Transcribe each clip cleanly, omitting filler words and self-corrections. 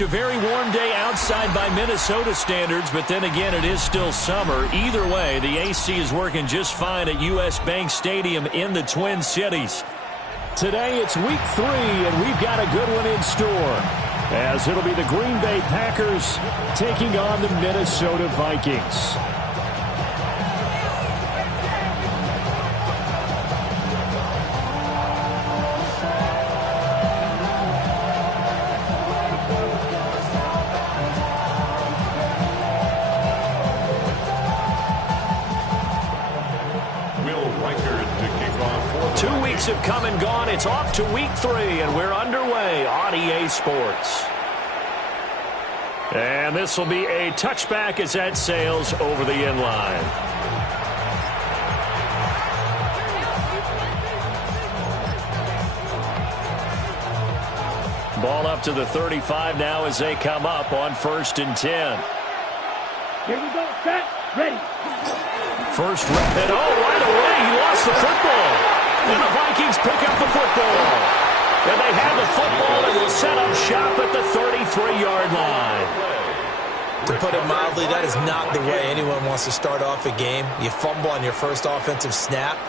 A very warm day outside by Minnesota standards, but then again, it is still summer. Either way, the AC is working just fine at U.S. Bank Stadium in the Twin Cities. Today, it's week 3, and we've got a good one in store, as it'll be the Green Bay Packers taking on the Minnesota Vikings. Have come and gone. It's off to week 3, and we're underway on EA Sports. And this will be a touchback as that sails over the end line. Ball up to the 35 now as they come up on 1st and 10. Here we go. Set. Ready. First rep. And right away, he lost the football. And the Vikings pick up the football. And they have the football and will set up shop at the 33-yard line. To put it mildly, that is not the way anyone wants to start off a game. You fumble on your first offensive snap.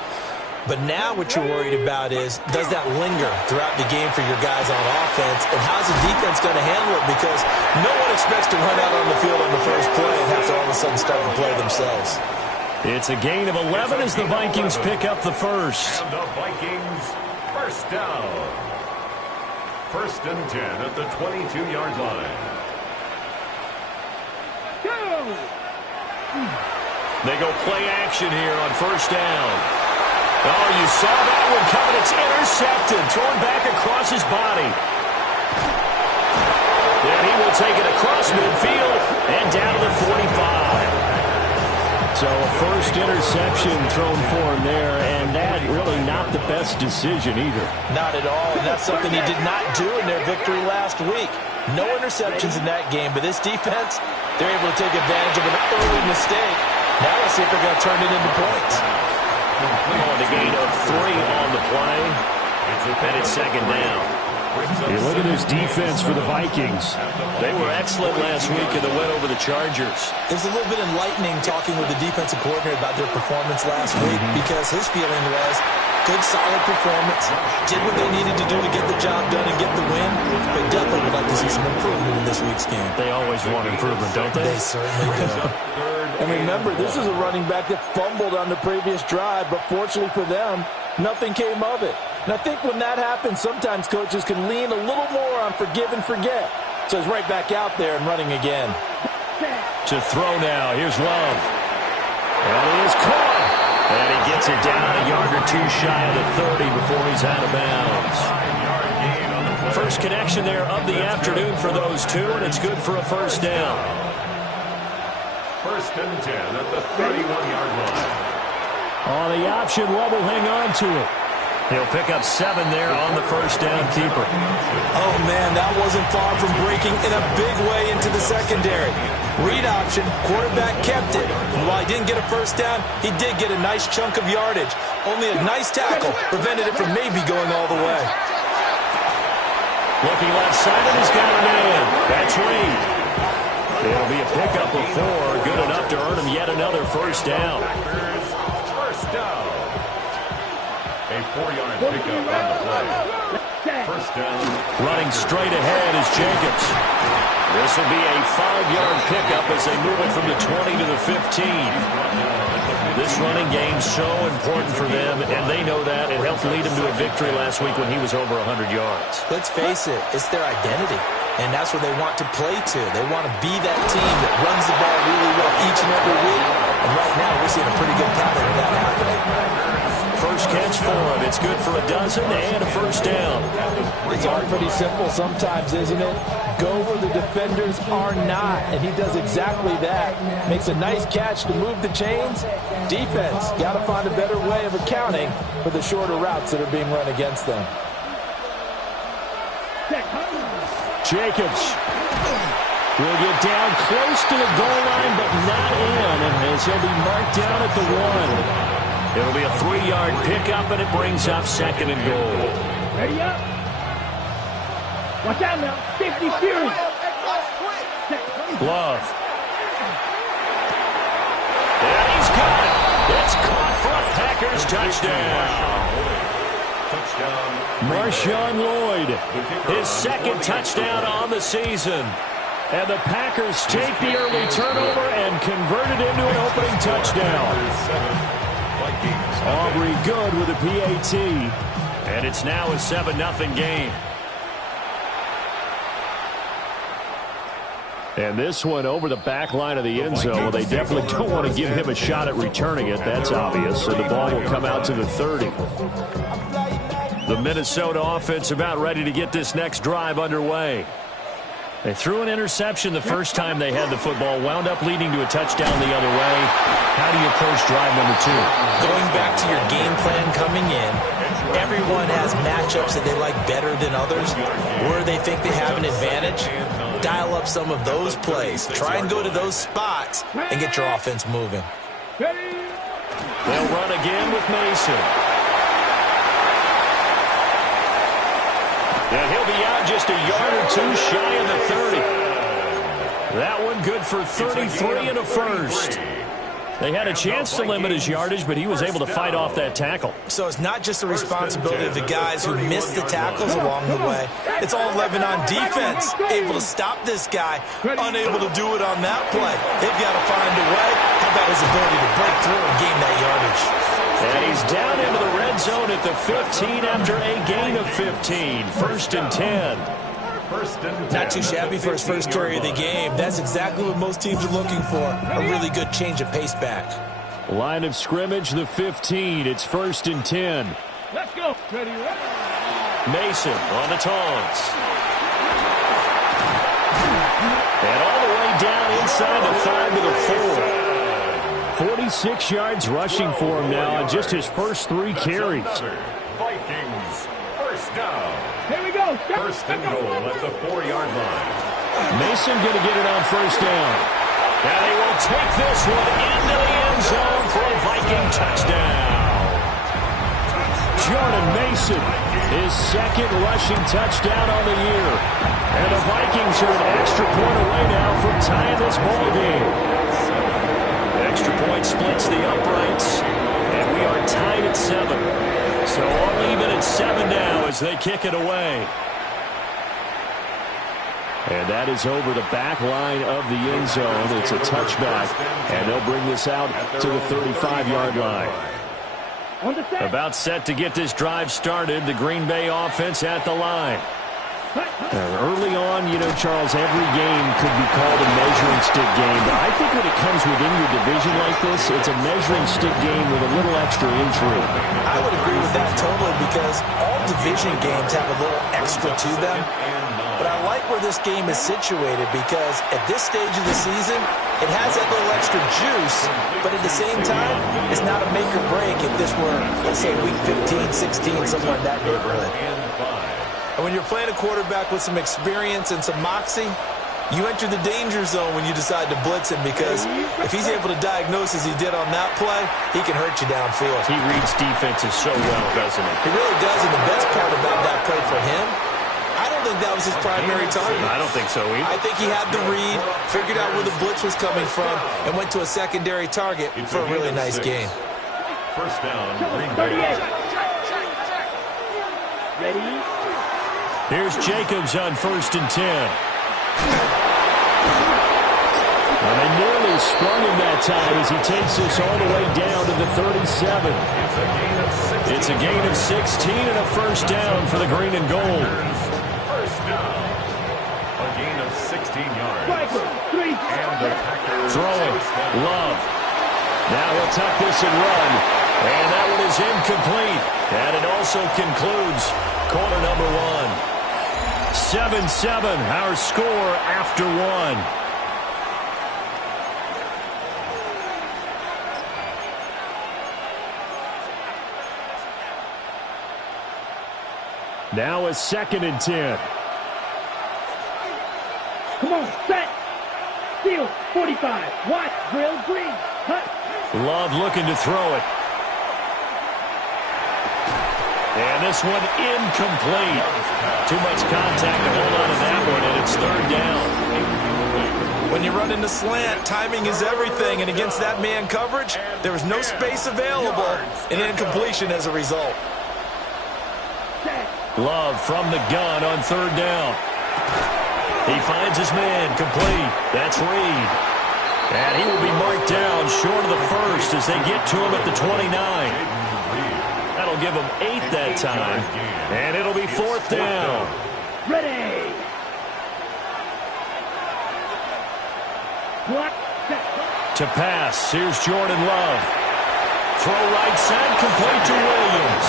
But now what you're worried about is, does that linger throughout the game for your guys on offense? And how's the defense going to handle it? Because no one expects to run out on the field on the first play and have to all of a sudden start to play themselves. It's a gain of 11 as the Vikings pick up the first. And the Vikings first down. 1st and 10 at the 22-yard line. Go! They go play action here on 1st down. Oh, you saw that one coming. It's intercepted. Thrown back across his body. And he will take it across midfield and down to the 45. So a first interception thrown for him there, and that really not the best decision either. Not at all, and that's something he did not do in their victory last week. No interceptions in that game, but this defense, they're able to take advantage of an early mistake. Now let's see if they're going to turn it into points. On the gain of 3 on the play, and it's 2nd down. Hey, look at this defense for the Vikings. They were excellent last week in the win over the Chargers. It was a little bit enlightening talking with the defensive coordinator about their performance last week because his feeling was good, solid performance, did what they needed to do to get the job done and get the win. They definitely would like to see some improvement in this week's game. They always want improvement, don't they? They certainly do. And remember, this is a running back that fumbled on the previous drive, but fortunately for them, nothing came of it. And I think when that happens, sometimes coaches can lean a little more on forgive and forget. So he's right back out there and running again. To throw now. Here's Love. And he is caught. And he gets it down a yard or 2 shy of the 30 before he's out of bounds. First connection there of the afternoon for those two, and it's good for a 1st down. 1st and 10 at the 31-yard line. On the option, Love will hang on to it. He'll pick up 7 there on the 1st down keeper. Oh, man, that wasn't far from breaking in a big way into the secondary. Read option, quarterback kept it. And while he didn't get a 1st down, he did get a nice chunk of yardage. Only a nice tackle prevented it from maybe going all the way. Looking left-sided, he's got a man. That's Reed. It'll be a pickup of 4, good enough to earn him yet another 1st down. 1st down. A 4-yard pickup on the play. 1st down. Running straight ahead is Jacobs. This will be a 5-yard pickup as they move it from the 20 to the 15. This running game so important for them, and they know that. It helped lead them to a victory last week when he was over 100 yards. Let's face it, it's their identity, and that's where they want to play to. They want to be that team that runs the ball really well each and every week, and right now we're seeing a pretty good pattern of that happening. First catch for him. It's good for a dozen and a 1st down. It's all pretty simple sometimes, isn't it? Go where the defenders are not, and he does exactly that. Makes a nice catch to move the chains. Defense, got to find a better way of accounting for the shorter routes that are being run against them. Jacobs will get down close to the goal line, but not in, as he'll be marked down at the 1. It'll be a 3-yard pickup, and it brings up 2nd and goal. Ready up. Watch out now. 50 series. Love. And he's got it. It's caught for a Packers touchdown. Marshawn Lloyd, his second touchdown on the season. And the Packers take the early turnover and convert it into an opening touchdown. Aubrey good with a PAT. And it's now a 7-0 game. And this one over the back line of the end zone. Well, they definitely don't want to give him a shot at returning it. That's obvious. So the ball will come out to the 30. The Minnesota offense about ready to get this next drive underway. They threw an interception the first time they had the football, wound up leading to a touchdown the other way. How do you approach drive number 2? Going back to your game plan coming in, everyone has matchups that they like better than others, where they think they have an advantage. Dial up some of those plays. Try and go to those spots and get your offense moving. They'll run again with Mason. And he'll be out just a yard or two shy of the 30. That one good for 33 and a first. They had a chance to limit his yardage, but he was able to fight off that tackle. So it's not just the responsibility of the guys who missed the tackles along the way. It's all 11 on defense, able to stop this guy, unable to do it on that play. They've got to find a way. How about his ability to break through and gain that yardage? And he's down into the red zone at the 15 after a gain of 15. 1st and 10. Not too shabby for his first carry of the game. That's exactly what most teams are looking for. A really good change of pace back. Line of scrimmage, the 15. It's 1st and 10. Let's go. Ready. Mason on the taunts. And all the way down inside the 5 to the 4. 46 yards rushing for him now on just his first 3 carries. Vikings, first down. Here we go. First and goal at the 4-yard line. Mason going to get it on first down. And they will take this one into the end zone for a Viking touchdown. Jordan Mason, his second rushing touchdown on the year. And the Vikings are an extra point away now from tying this ball game. Extra point splits the uprights, and we are tied at 7. So all even at 7 now as they kick it away. And that is over the back line of the end zone. It's a touchback, and they'll bring this out to the 35-yard line. About set to get this drive started, the Green Bay offense at the line. Early on, you know, Charles, every game could be called a measuring stick game. But I think when it comes within your division like this, it's a measuring stick game with a little extra intrigue. I would agree with that totally because all division games have a little extra to them. But I like where this game is situated because at this stage of the season, it has that little extra juice. But at the same time, it's not a make or break if this were, let's say, week 15, 16, somewhere in that neighborhood. And when you're playing a quarterback with some experience and some moxie, you enter the danger zone when you decide to blitz him because if he's able to diagnose as he did on that play, he can hurt you downfield. He reads defenses so well, doesn't he? He really does, and the best part about that play for him, I don't think that was his primary target. I don't think so either. I think he had the read, figured out where the blitz was coming from, and went to a secondary target for a really nice gain. First down, Green Bay. Ready? Here's Jacobs on 1st and 10. Well, they nearly sprung him that time as he takes this all the way down to the 37. It's a gain of 16 and a first down for the green and gold. First down. A gain of 16 yards. And the Packers Throwing. Love. Now he'll tuck this and run. And that one is incomplete. And it also concludes quarter number 1. 7-7, our score after 1. Now a 2nd and 10. Come on, set. Steal, 45. Watch, drill, green. Cut. Love looking to throw it. And this one incomplete. Too much contact to hold on to that one, and it's 3rd down. When you run into slant, timing is everything, and against that man coverage, there was no space available, and incompletion as a result. Love from the gun on third down. He finds his man, complete. That's Reed. And he will be marked down short of the first as they get to him at the 29. That'll give him 8 that time. And it'll be fourth down. Ready. To pass, here's Jordan Love. Throw right side, complete to Williams.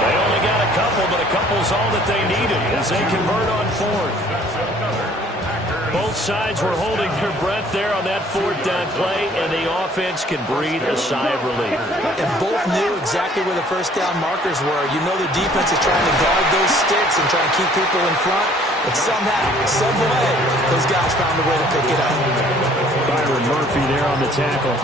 They only got a couple, but a couple's all that they needed as they convert on fourth. Both sides were holding their breath there on that fourth down play, and the offense can breathe a sigh of relief. And both knew exactly where the first down markers were. You know the defense is trying to guard those sticks and try and keep people in front. But somehow, some way, those guys found a way to pick it up. Byron Murphy there on the tackle.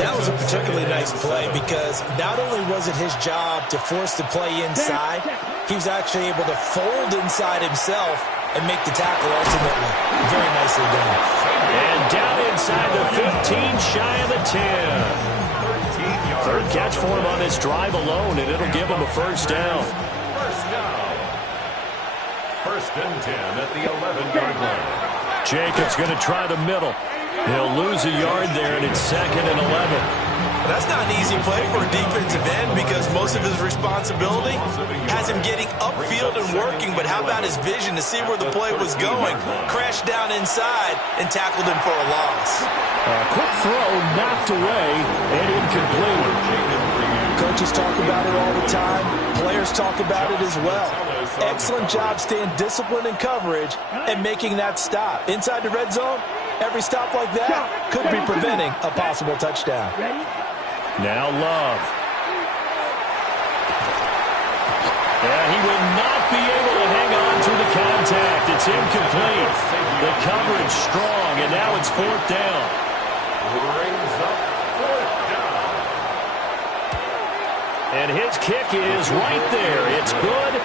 That was a particularly nice play because not only was it his job to force the play inside, he was actually able to fold inside himself and make the tackle ultimately. Very nicely done. And down inside the 15, shy of the 10. Third catch for him on this drive alone, and it'll give him a first down. First and 10 at the 11-yard line. Jacobs going to try the middle. He'll lose a yard there, and it's second and 11. That's not an easy play for a defensive end because most of his responsibility has him getting upfield and working, but how about his vision to see where the play was going? Crashed down inside and tackled him for a loss. A quick throw knocked away and incomplete. Coaches talk about it all the time. Players talk about it as well. Excellent job staying disciplined in coverage and making that stop. Inside the red zone, every stop like that could be preventing a possible touchdown. Now Love. And he will not be able to hang on through the contact. It's incomplete. The coverage strong, and now it's fourth down. Brings up fourth down. And his kick is right there. It's good.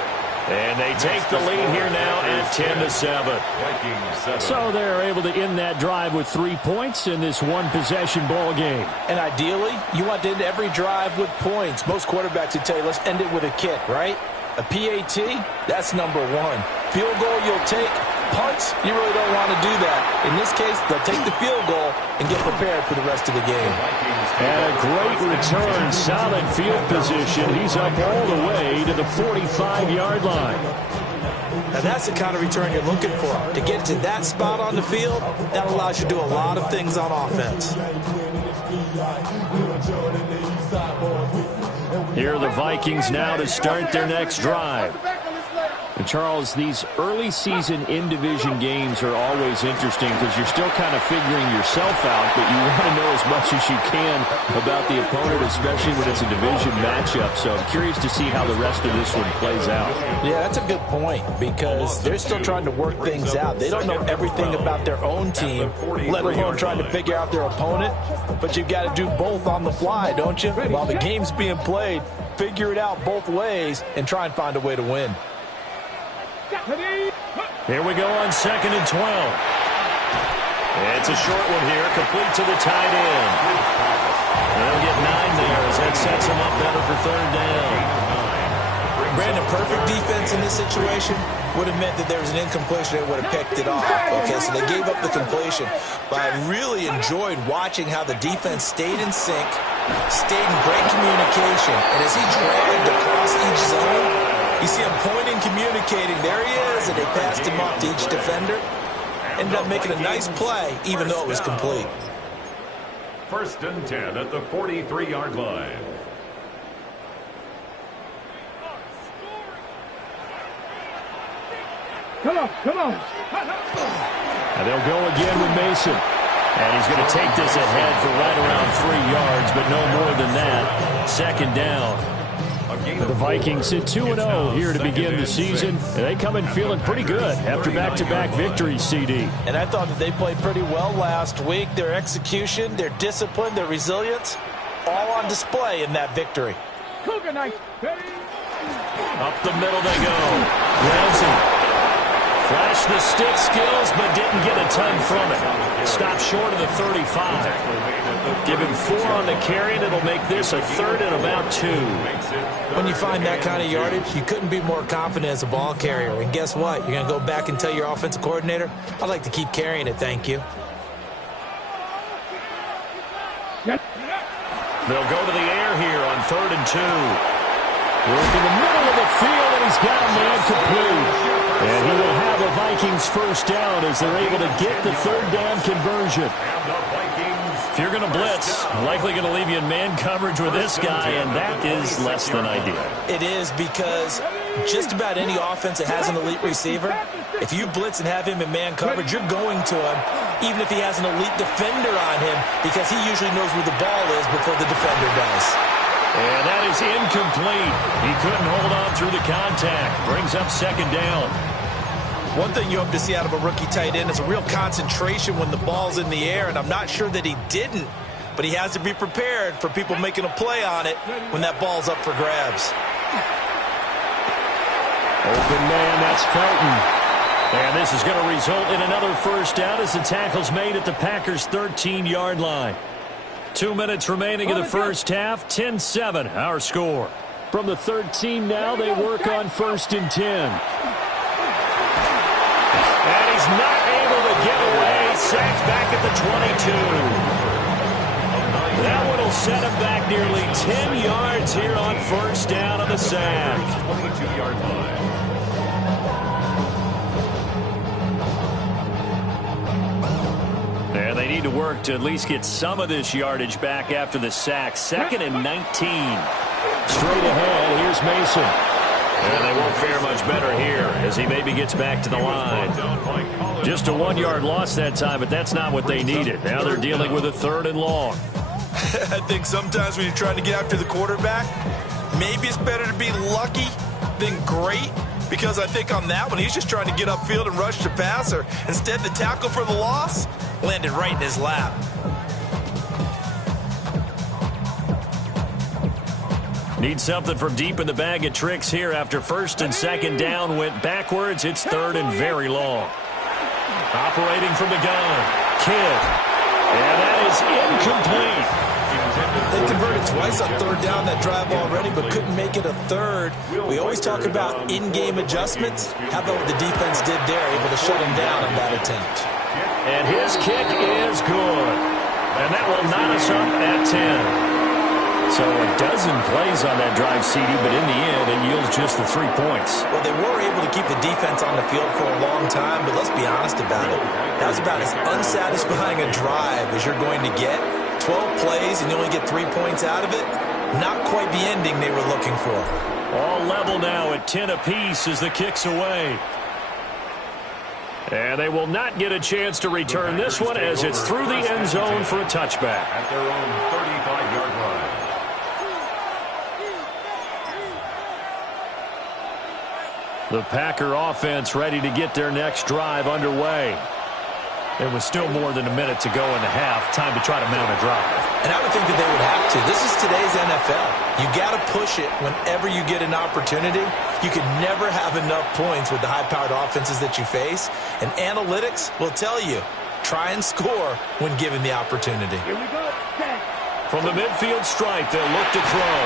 And they take the lead here now at 10-7. So they're able to end that drive with 3 points in this one-possession ball game. And ideally, you want to end every drive with points. Most quarterbacks would tell you, let's end it with a kick, right? A PAT, that's number one. Field goal you'll take. Punts, you really don't want to do that. In this case, they'll take the field goal and get prepared for the rest of the game. And a great return, solid field position. He's up all the way to the 45-yard line. Now that's the kind of return you're looking for. To get to that spot on the field, that allows you to do a lot of things on offense. Here are the Vikings now to start their next drive. And Charles, these early season in-division games are always interesting because you're still kind of figuring yourself out, but you want to know as much as you can about the opponent, especially when it's a division matchup. So I'm curious to see how the rest of this one plays out. Yeah, that's a good point because they're still trying to work things out. They don't know everything about their own team, let alone trying to figure out their opponent. But you've got to do both on the fly, don't you? While the game's being played, figure it out both ways and try and find a way to win. Here we go on 2nd and 12. It's a short one here, complete to the tight end. They'll get 9 there as that sets them up better for third down. Brandon, perfect defense in this situation would have meant that there was an incompletion. They would have picked it off. Okay, so they gave up the completion. But I really enjoyed watching how the defense stayed in sync, stayed in great communication. And as he dragged across each zone, you see him pointing, communicating. There he is, and they passed him off to each defender. Ended up making a nice play, even though it was complete. First and 10 at the 43-yard line. Come on, come on. And they'll go again with Mason. And he's going to take this ahead for right around 3 yards, but no more than that. Second down. The Vikings sit 2-0 here to begin the season, and they come in feeling pretty good after back-to-back victories, CD. And I thought that they played pretty well last week. Their execution, their discipline, their resilience, all on display in that victory. Cougar night. Up the middle they go. Ramsey Flashed the stick skills, but didn't get a ton from it. Stopped short of the 35. Give him 4 on the carry, and it'll make this a 3rd and about 2. When you find that kind of yardage, you couldn't be more confident as a ball carrier. And guess what? You're going to go back and tell your offensive coordinator, I'd like to keep carrying it, thank you. They'll go to the air here on 3rd and 2. Work in the middle of the field, and he's got a man complete. And he will have a Vikings first down as they're able to get the 3rd down conversion. If you're going to blitz, likely going to leave you in man coverage with this guy, and that is less than ideal. It is, because just about any offense that has an elite receiver, if you blitz and have him in man coverage, you're going to him, even if he has an elite defender on him, because he usually knows where the ball is before the defender does. And that is incomplete. He couldn't hold on through the contact. Brings up 2nd down. One thing you hope to see out of a rookie tight end is a real concentration when the ball's in the air, and I'm not sure that he didn't, but he has to be prepared for people making a play on it when that ball's up for grabs. Open man, that's Felton. And this is going to result in another first down as the tackle's made at the Packers' 13-yard line. 2 minutes remaining in the first half, 10-7, our score. From the 13 now, they work on 1st and 10. And he's not able to get away. Sacked back at the 22. That one will set him back nearly 10 yards here on 1st down on the sack. 22-yard line. And they need to work to at least get some of this yardage back after the sack. 2nd and 19. Straight ahead, here's Mason. And they won't fare much better here as he maybe gets back to the line. Just a 1-yard loss that time, but that's not what they needed. Now they're dealing with a 3rd and long. I think sometimes when you're trying to get after the quarterback, maybe it's better to be lucky than great. Because I think on that one, he's just trying to get upfield and rush the passer. Instead, the tackle for the loss landed right in his lap. Need something from deep in the bag of tricks here after 1st and 2nd down went backwards. It's 3rd and very long. Operating from the gun, Kidd. And that is incomplete. They converted twice on 3rd down that drive already, but couldn't make it a 3rd. We always talk about in-game adjustments. How about what the defense did there, able to shut him down on that attempt. And his kick is good. And that will knot us up at 10. So a dozen plays on that drive, CD, but in the end, it yields just the 3 points. Well, they were able to keep the defense on the field for a long time, but let's be honest about it. That was about as unsatisfying a drive as you're going to get. 12 plays and you only get 3 points out of it. Not quite the ending they were looking for. All level now at 10 apiece as the kick's away. And they will not get a chance to return this one as it's through the end zone for a touchback. At their own 35-yard line. The Packer offense ready to get their next drive underway. There was still more than a minute to go in the half. Time to try to mount a drive. And I would think that they would have to. This is today's NFL. You got to push it whenever you get an opportunity. You can never have enough points with the high-powered offenses that you face. And analytics will tell you, try and score when given the opportunity. Here we go. Set. From the midfield stripe, they'll look to throw.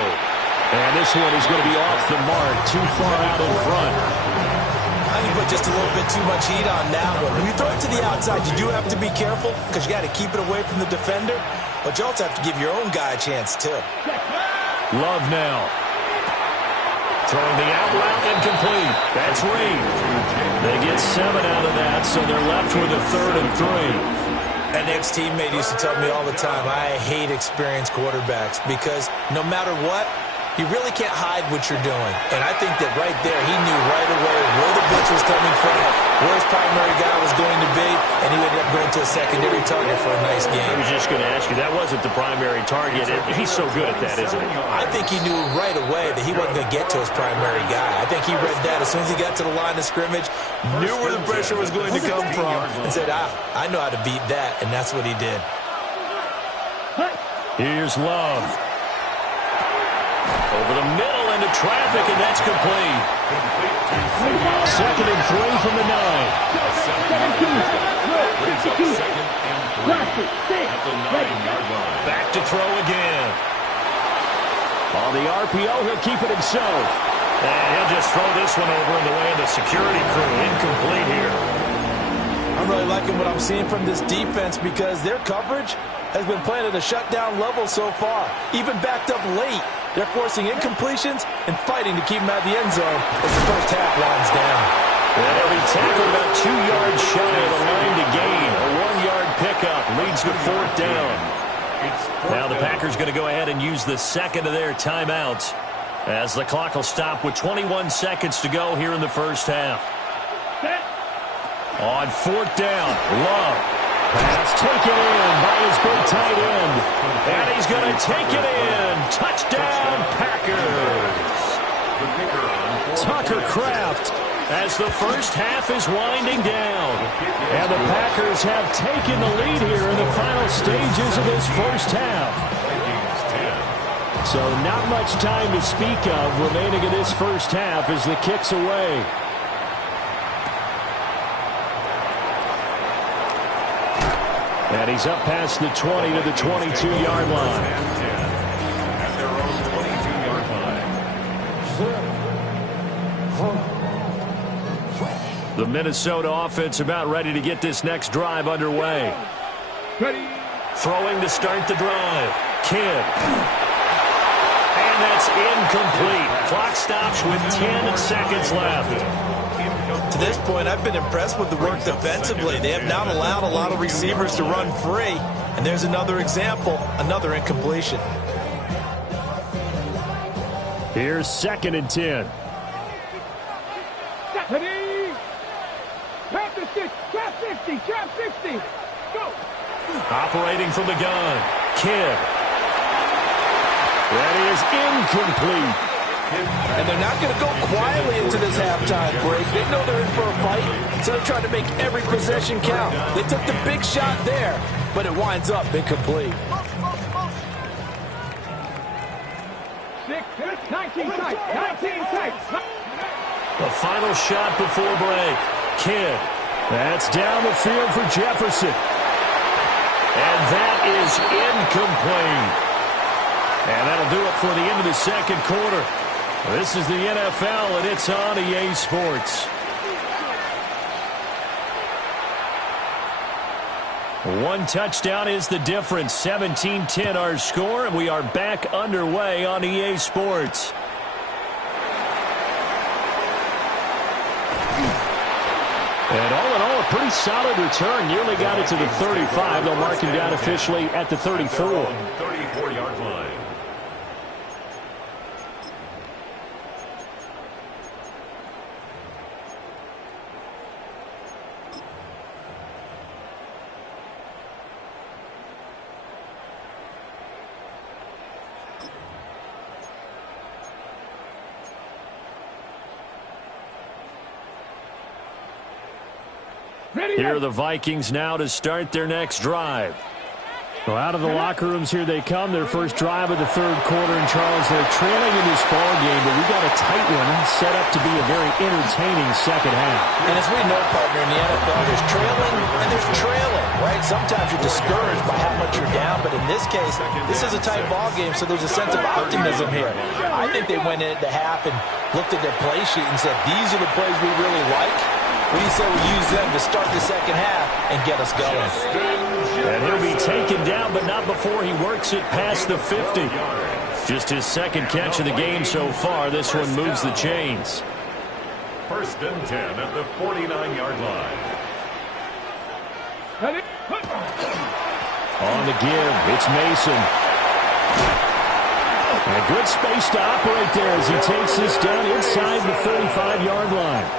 And this one is going to be off the mark, too far out in front. I think you put just a little bit too much heat on that one. When you throw it to the outside, you do have to be careful because you got to keep it away from the defender. But you also have to give your own guy a chance, too. Love now. Throwing the out route incomplete. That's Reed. They get 7 out of that, so they're left with a 3rd and 3. An ex-teammate used to tell me all the time, I hate experienced quarterbacks because no matter what, you really can't hide what you're doing. And I think that right there, he knew right away where the blitz was coming from, where his primary guy was going to be, and he ended up going to a secondary target for a nice game. I was just going to ask you, that wasn't the primary target. He's so good at that, isn't he? I think he knew right away that he wasn't going to get to his primary guy. I think he read that as soon as he got to the line of scrimmage, knew where the pressure was going to come from, and said, I know how to beat that, and that's what he did. Here's Love. Over the middle, into traffic, and that's complete. 2nd and 3 from the 9. 17. Back to throw again. On the RPO, he'll keep it himself. And he'll just throw this one over in the way of the security crew. Incomplete here. I'm really liking what I'm seeing from this defense because their coverage has been playing at a shutdown level so far. Even backed up late, they're forcing incompletions and fighting to keep them out of the end zone as the first half winds down. And he'll be tackled about 2 yards shy of the line to gain. A 1-yard pickup leads to 4th down. Now the Packers going to go ahead and use the second of their timeouts as the clock will stop with 21 seconds to go here in the first half. On 4th down, Love. Pass taken in by his big tight end. And he's going to take it in. Touchdown, Packers. Tucker Kraft as the first half is winding down. And the Packers have taken the lead here in the final stages of this first half. So not much time to speak of remaining in this first half as the kick's away. And he's up past the 20 to the 22-yard line. At their own 22-yard line. The Minnesota offense about ready to get this next drive underway. Throwing to start the drive. Kidd. And that's incomplete. Clock stops with 10 seconds left. To this point, I've been impressed with the work defensively. They have not allowed a lot of receivers to run free. And there's another example, another incompletion. Here's 2nd and 10. Trap 60. Go. Operating from the gun. Kidd. That is incomplete. And they're not going to go quietly into this halftime break. They know they're in for a fight, so they're trying to make every possession count. They took the big shot there, but it winds up incomplete. 19 tight. The final shot before break. Kidd. That's down the field for Jefferson. And that is incomplete. And that'll do it for the end of the second quarter. This is the NFL, and it's on EA Sports. One touchdown is the difference. 17-10 our score, and we are back underway on EA Sports. And all in all, a pretty solid return. Nearly got it to the 35. They'll mark him down officially at the 34. 34-yard line. Here are the Vikings now to start their next drive. Well, out of the locker rooms, here they come. Their first drive of the third quarter. And, Charles, they're trailing in this ball game, but we got a tight one set up to be a very entertaining second half. And as we know, partner, in the NFL, there's trailing and there's trailing, right? Sometimes you're discouraged by how much you're down, but in this case, this is a tight ball game, so there's a sense of optimism here. I think they went in at the half and looked at their play sheet and said, these are the plays we really like. We said we use them to start the second half and get us going. And he'll be taken down, but not before he works it past the 50. Just his second catch of the game so far. This one moves the chains. 1st and 10 at the 49-yard line. On the give, it's Mason. And a good space to operate there as he takes this down inside the 35-yard line.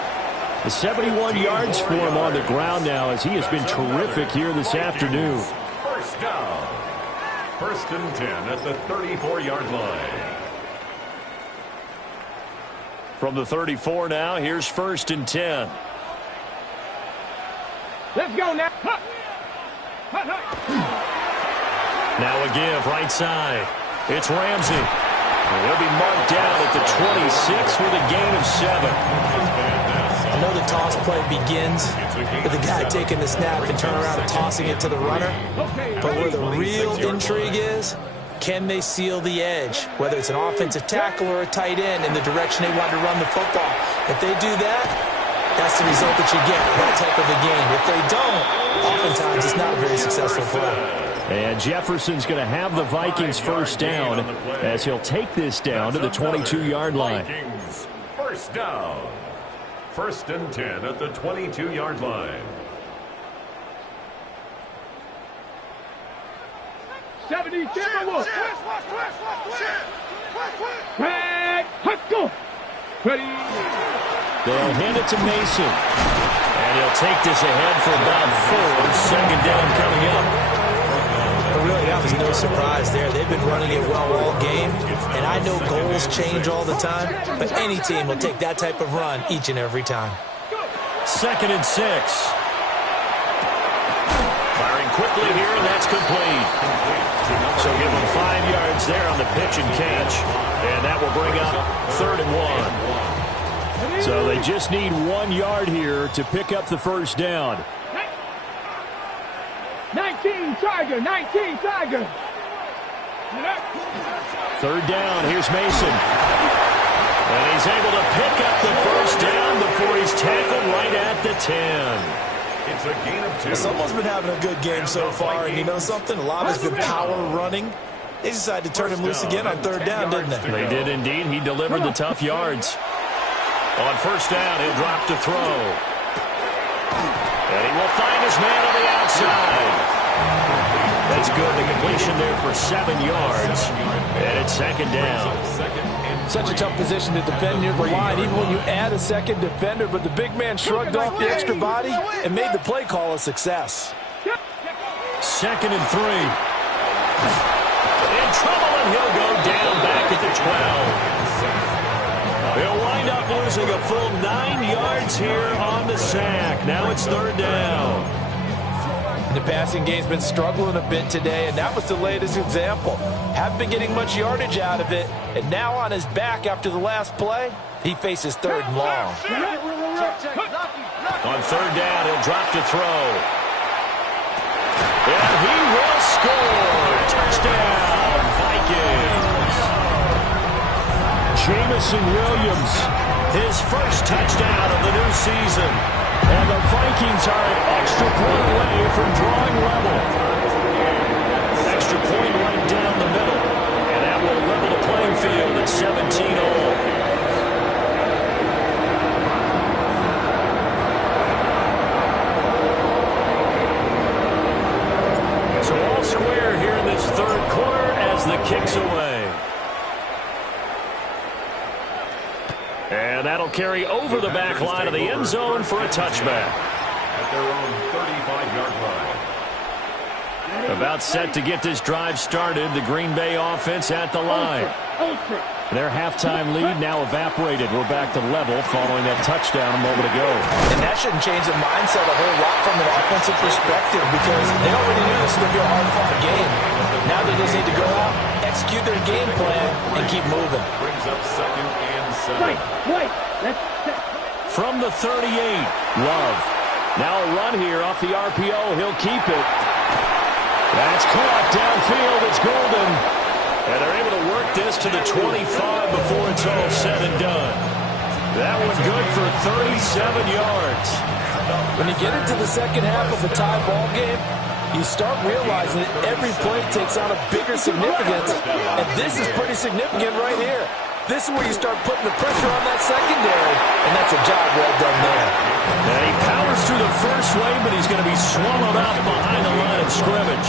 The 71 yards for him on the ground now as he has been terrific here this afternoon. First down. 1st and 10 at the 34-yard line. From the 34 now, here's 1st and 10. Let's go now. Now a give right side. It's Ramsey. They'll be marked down at the 26 with a gain of 7. I know the toss play begins with the guy taking the snap and turn around and tossing it to the runner. But where the real intrigue is, can they seal the edge, whether it's an offensive tackle or a tight end, in the direction they want to run the football? If they do that, that's the result that you get, that type of a game. If they don't, oftentimes it's not a very successful play. And Jefferson's going to have the Vikings first down as he'll take this down to the 22-yard line. Vikings first down. 1st and 10 at the 22-yard line. 70 Timberwolves. Red, let's go. Ready. They'll hand it to Mason. And he'll take this ahead for about 4. 2nd down coming up. Really, that was no surprise there. They've been running it well all game, and I know goals change all the time, but any team will take that type of run each and every time. 2nd and 6. Firing quickly here, and that's complete. So give them 5 yards there on the pitch and catch, and that will bring up 3rd and 1. So they just need 1 yard here to pick up the first down. 19 Tiger, 19 Tiger. 3rd down, here's Mason. And he's able to pick up the first down before he's tackled right at the 10. It's a gain of 2. Someone's been having a good game so far, and you know something? A lot has been power running. They decided to turn him loose again on 3rd down, didn't they? They did indeed. He delivered the tough yards. On 1st down, he'll drop to throw. And he will find his man on the outside. That's good. The completion there for 7 yards. And it's 2nd down. Such a tough position to defend near the line, even when you add a second defender. But the big man shrugged off the extra body and made the play call a success. 2nd and 3. In trouble, and he'll go down back at the 12. He'll wind up losing a full 9 yards here on the sack. Now it's 3rd down. The passing game's been struggling a bit today, and that was the latest example. Haven't been getting much yardage out of it, and now on his back after the last play, he faces 3rd and long. On 3rd down, he'll drop to throw. And he will score. Touchdown, Vikings. Jamison Williams, his first touchdown of the new season. And the Vikings are an extra point away from drawing level. Extra point right down the middle. And that will level the playing field at 17-all. So all square here in this 3rd quarter as the kick's away. And that'll carry over the back line of the end zone for a touchback. At their own 35-yard line. About set to get this drive started, the Green Bay offense at the line. Their halftime lead now evaporated. We're back to level following that touchdown a moment ago. And that shouldn't change the mindset a whole lot from an offensive perspective, because they already knew this was going to be a hard-fought game. Now they just need to go out, execute their game plan, and keep moving. Brings up 2nd and 7. From the 38, Love. Now a run here off the RPO. He'll keep it. That's caught downfield. It's Golden. And they're able to work this to the 25 before it's all said and done. That was good for 37 yards. When you get into the second half of a tie ball game, you start realizing that every play takes on a bigger significance, and this is pretty significant right here. This is where you start putting the pressure on that secondary, and that's a job well done there. And he powers through the first wave, but he's going to be swallowed up behind the line of scrimmage.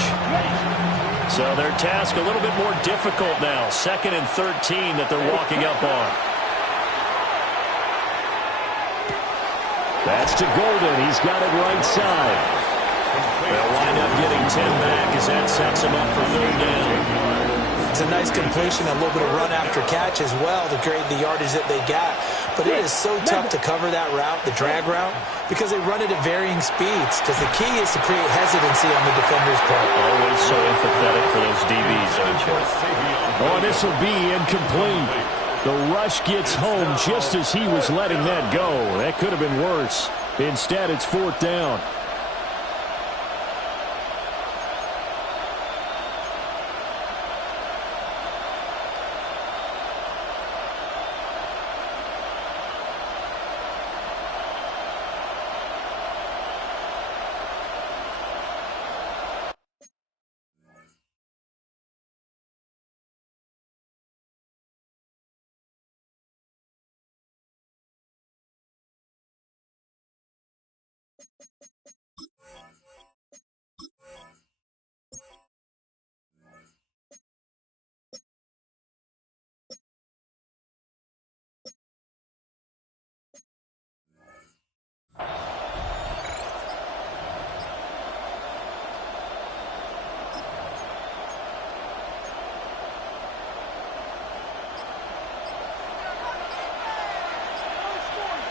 So their task a little bit more difficult now. 2nd and 13 that they're walking up on. That's to Golden. He's got it right side. They'll wind up getting 10 back as that sets him up for 3rd down. It's a nice completion, a little bit of run after catch as well to create the yardage that they got. But it is so tough to cover that route, the drag route, because they run it at varying speeds. Because the key is to create hesitancy on the defender's part. Always so empathetic for those DBs, aren't you? Oh, this will be incomplete. The rush gets home just as he was letting that go. That could have been worse. Instead, it's 4th down.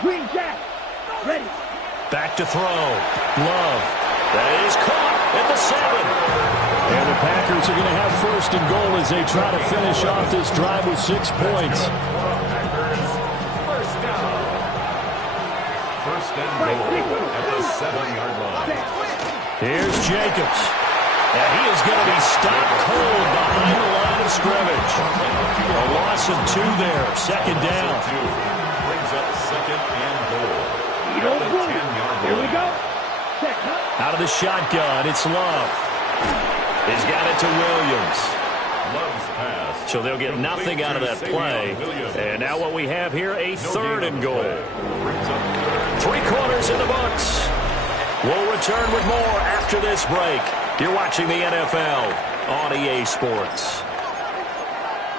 Green Jack, ready. Back to throw. Love. That is caught at the 7. And the Packers are going to have 1st and goal as they try to finish off this drive with 6 points. First down. 1st and goal at the 7-yard line. Here's Jacobs. And he is going to be stopped cold behind the line of scrimmage. A loss of 2 there. 2nd down. Brings up 2nd and goal. At the 10-yard line. Here we go. Check, huh? Out of the shotgun, it's Love. He's got it to Williams. Love's pass. So they'll get nothing out of that play. And now what we have here, a 3rd and goal. 3 quarters in the books. We'll return with more after this break. You're watching the NFL on EA Sports.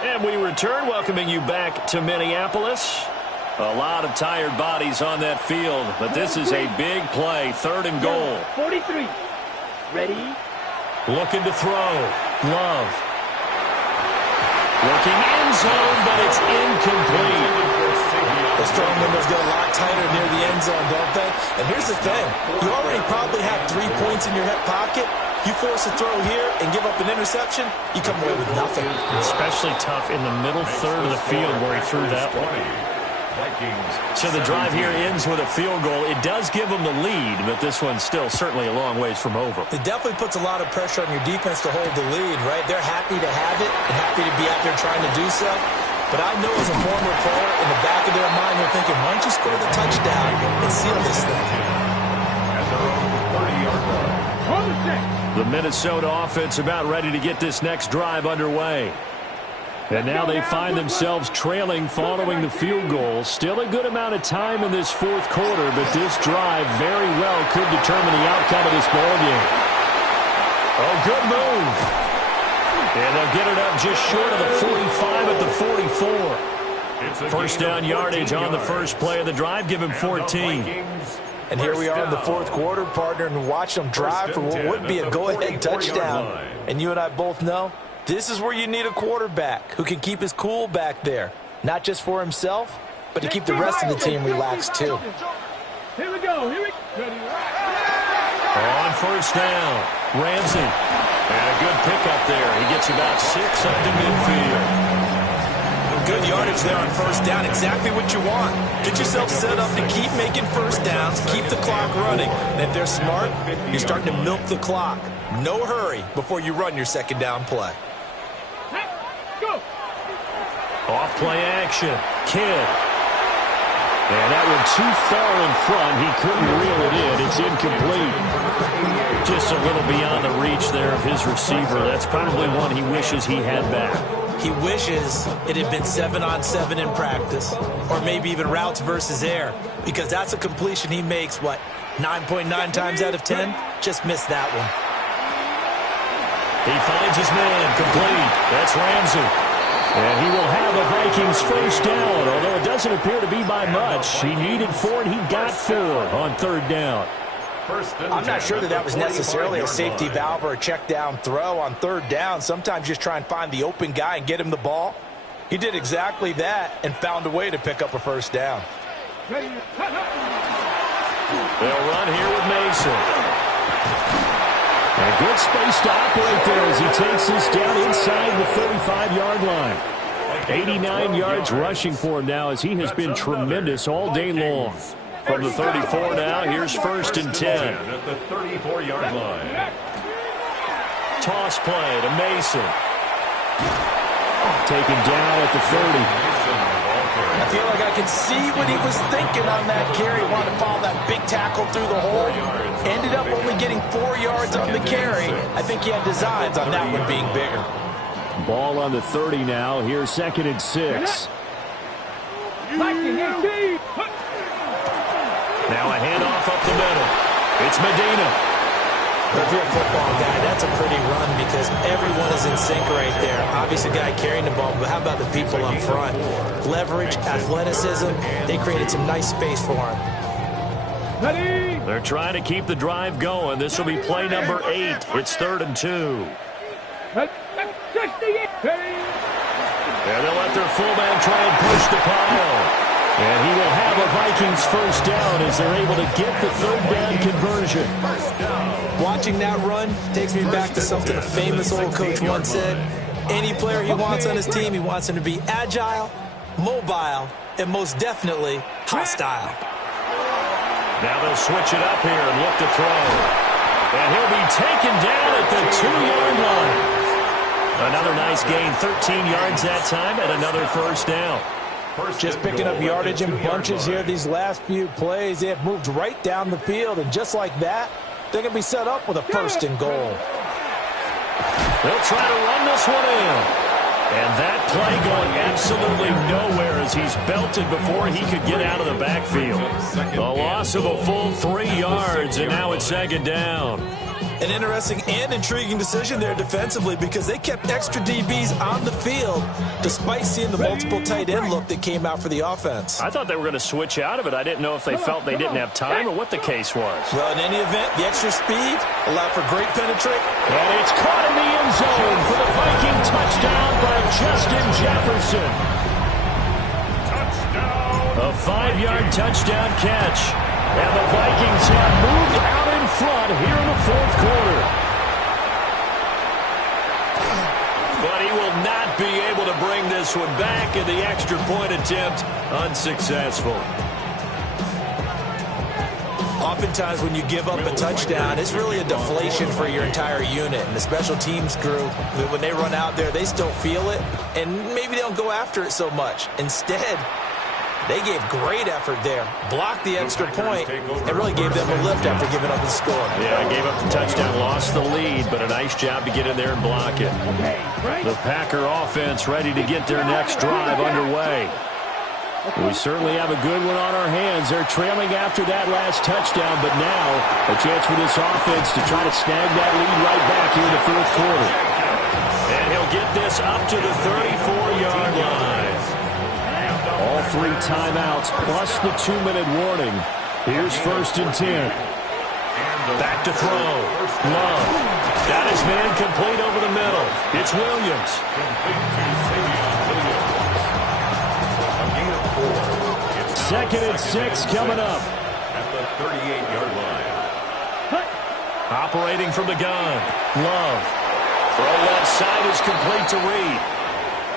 And we return, welcoming you back to Minneapolis. A lot of tired bodies on that field, but this is a big play, 3rd and goal. 43. Ready? Looking to throw. Love. Looking end zone, but it's incomplete. The strong windows get a lot tighter near the end zone, don't they? And here's the thing. You already probably have 3 points in your hip pocket. You force a throw here and give up an interception, you come away with nothing. Especially tough in the middle third of the field where he threw that one. So the drive here ends with a field goal. It does give them the lead, but this one's still certainly a long ways from over. It definitely puts a lot of pressure on your defense to hold the lead, right? They're happy to have it and happy to be out there trying to do so. But I know as a former player, in the back of their mind, they're thinking, why don't you score the touchdown and seal this thing? At their own 30-yard line. On the 6. The Minnesota offense about ready to get this next drive underway. And now they find themselves trailing following the field goal. Still a good amount of time in this 4th quarter, but this drive very well could determine the outcome of this ballgame. Oh, good move. And they'll get it up just short of the 45 at the 44. First down yardage on the first play of the drive. Give him 14. And here we are in the 4th quarter, partner, and watch them drive for what would be a go-ahead touchdown. And you and I both know this is where you need a quarterback who can keep his cool back there. Not just for himself, but to keep the rest of the team relaxed too. Here we go. Here we go. On first down, Ramsey. And a good pickup there. He gets about 6 up to midfield. Good yardage there on first down. Exactly what you want. Get yourself set up to keep making first downs, keep the clock running. And if they're smart, you're starting to milk the clock. No hurry before you run your second down play. Go. Off play action. Kidd. And that one too far in front. He couldn't reel it in. It's incomplete. Just a little beyond the reach there of his receiver. That's probably one he wishes he had back. He wishes it had been 7-on-7 in practice, or maybe even routes versus air, because that's a completion he makes, 9.9 times out of 10? Just missed that one. He finds his man complete. That's Ramsey. And he will have a Vikings first down, although it doesn't appear to be by much. He needed 4, and he got 4 on 3rd down. I'm not sure that was necessarily a safety valve or a check down throw on third down. Sometimes just try and find the open guy and get him the ball. He did exactly that and found a way to pick up a first down. They'll run here with Mason. And a good space to operate there as he takes this down inside the 35-yard line. 89 yards rushing for him now as he has been tremendous all day long. From the 34 now, here's first and 10. At the 34-yard line. Toss play to Mason. Taken down at the 30. I feel like I can see what he was thinking on that carry. Wanted to follow that big tackle through the hole. Ended up only getting 4 yards on the carry. I think he had designs on that one being bigger. Ball on the 30 now. Here's second and 6. Now a handoff up the middle. It's Medina. If you're a football guy, that's a pretty run because everyone is in sync right there. Obviously, the guy carrying the ball, but how about the people up front? Leverage, athleticism, they created some nice space for him. They're trying to keep the drive going. This will be play number 8. It's 3rd and 2. And they'll let their fullback try and push the pile. And he will have a Vikings first down as they're able to get the third down conversion. Watching that run takes me back to something a famous old coach once said. Any player he wants on his team, he wants him to be agile, mobile, and most definitely hostile. Now they'll switch it up here and look to throw. And he'll be taken down at the 2-yard line. Another nice gain, 13 yards that time, and another first down. Just picking up yardage in bunches here these last few plays. They have moved right down the field, and just like that, they're going to be set up with a first and goal. They'll try to run this one in. And that play going absolutely nowhere as he's belted before he could get out of the backfield. The loss of a full 3 yards, and now it's second down. An interesting and intriguing decision there defensively because they kept extra DBs on the field despite seeing the multiple tight end look that came out for the offense. I thought they were going to switch out of it. I didn't know if they felt they didn't have time or what the case was. Well, in any event, the extra speed allowed for great penetration. And it's caught in the end zone for the Viking touchdown by Justin Jefferson. Touchdown. A 5-yard touchdown catch. And the Vikings have moved out in front here in the fourth quarter. But he will not be able to bring this one back, and the extra point attempt unsuccessful. Oftentimes when you give up a touchdown, it's really a deflation for your entire unit. And the special teams group, when they run out there, they still feel it, and maybe they don't go after it so much. Instead, they gave great effort there, blocked the extra point, and really gave them a lift after giving up the score. Yeah, gave up the touchdown, lost the lead, but a nice job to get in there and block it. The Packer offense ready to get their next drive underway. We certainly have a good one on our hands. They're trailing after that last touchdown, but now a chance for this offense to try to snag that lead right back here in the fourth quarter. And he'll get this up to the 34-yard line. All 3 timeouts plus the 2-minute warning. Here's first and 10. Back to throw. Love. Got his man complete over the middle. It's Williams. Second and 6 coming up. At the 38-yard line. Operating from the gun. Love. Throw left side is complete to Reed.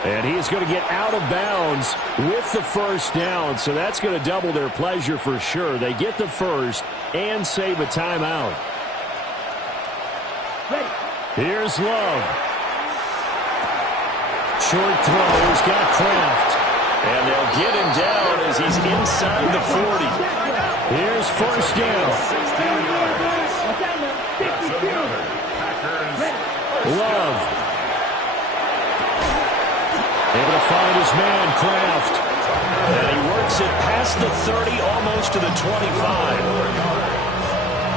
And he is going to get out of bounds with the first down, so that's going to double their pleasure for sure. They get the first and save a timeout. Here's Love. Short throw. He's got Kraft. And they'll get him down as he's inside the 40. Here's first down. Love. Able to find his man, Kraft. And he works it past the 30, almost to the 25.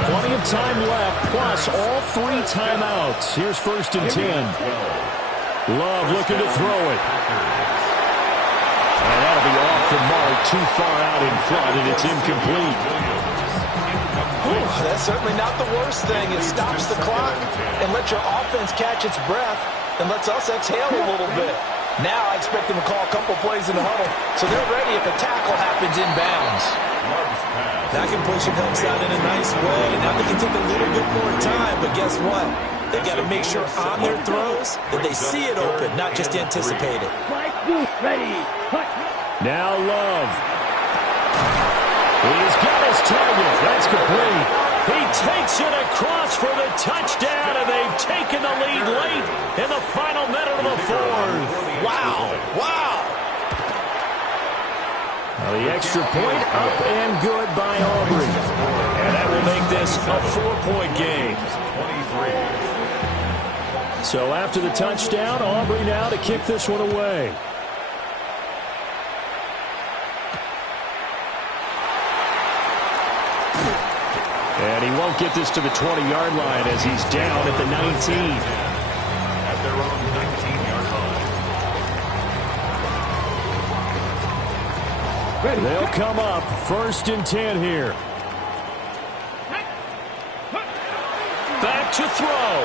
Plenty of time left, plus all 3 timeouts. Here's first and 10. Love looking to throw it. And that'll be off the mark, too far out in front, and it's incomplete. That's certainly not the worst thing. It stops the clock and lets your offense catch its breath and lets us exhale a little bit. Now I expect them to call a couple plays in the huddle so they're ready if a tackle happens inbounds. That completion helps out in a nice way. Now they can take a little bit more time, but guess what? They've got to make sure on their throws that they see it open, not just anticipate it. Ready. Now Love. He's got his target. That's complete. He takes it across for the touchdown, and they've taken the lead late in the final minute of the fourth. Wow. Now the extra point up and good by Aubrey. And that will make this a 4-point game. So after the touchdown, Aubrey now to kick this one away. And he won't get this to the 20-yard line as he's down at the 19. At their own 19-yard line. They'll come up 1st and 10 here. Back to throw.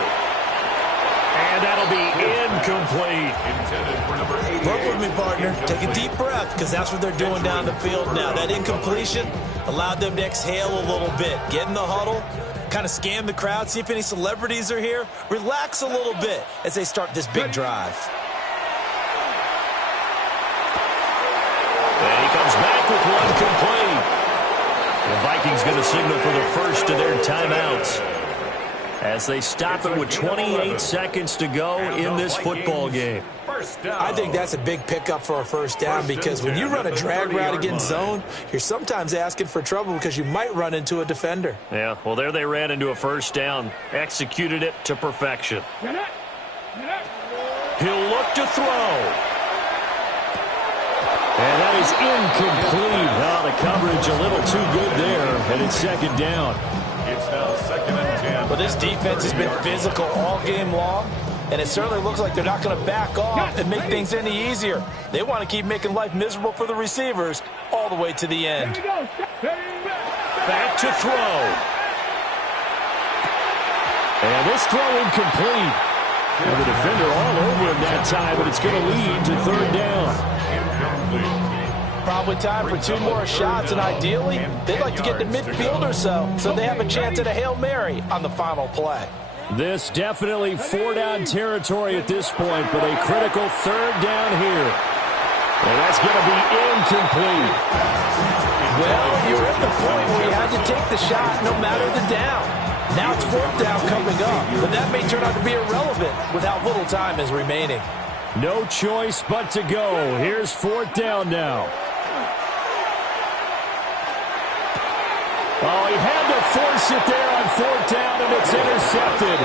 And that'll be incomplete. Intended for number 88. Work with me, partner. Take a deep breath, because that's what they're doing down the field now. That incompletion allowed them to exhale a little bit. Get in the huddle, kind of scan the crowd, see if any celebrities are here. Relax a little bit as they start this big drive. And he comes back with one complete. The Vikings going to signal for the first of their timeouts as they stop it with 28 seconds to go in this football game. I think that's a big pickup for a first down, because when you run a drag route against zone, you're sometimes asking for trouble because you might run into a defender. Yeah, well, there they ran into a first down, executed it to perfection. He'll look to throw. And that is incomplete. Oh, the coverage a little too good there, and it's 2nd down. It's now 2nd and 10. But this defense has been physical all game long, and it certainly looks like they're not going to back off and make things any easier. They want to keep making life miserable for the receivers all the way to the end. Back to throw. And this throw incomplete. Well, the defender all over him that time, but it's going to lead to 3rd down. Probably time for 2 more shots, and ideally, they'd like to get to midfield or so they have a chance at a Hail Mary on the final play. This definitely 4-down territory at this point, but a critical 3rd down here. And that's going to be incomplete. Well, you're at the point where you had to take the shot no matter the down. Now it's 4th down coming up, but that may turn out to be irrelevant with how little time is remaining. No choice but to go. Here's 4th down now. Oh, he had to force it there on 4th down, and it's intercepted.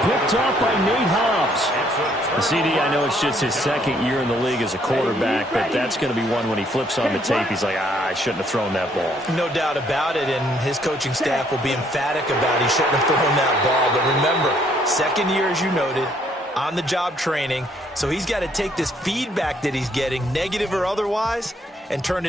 Picked off by Nate Hobbs. The CD, I know it's just his 2nd year in the league as a quarterback, but that's going to be one when he flips on the tape, he's like, I shouldn't have thrown that ball. No doubt about it, and his coaching staff will be emphatic about he shouldn't have thrown that ball. But remember, 2nd year, as you noted, on-the-job training, so he's got to take this feedback that he's getting, negative or otherwise, and turn it into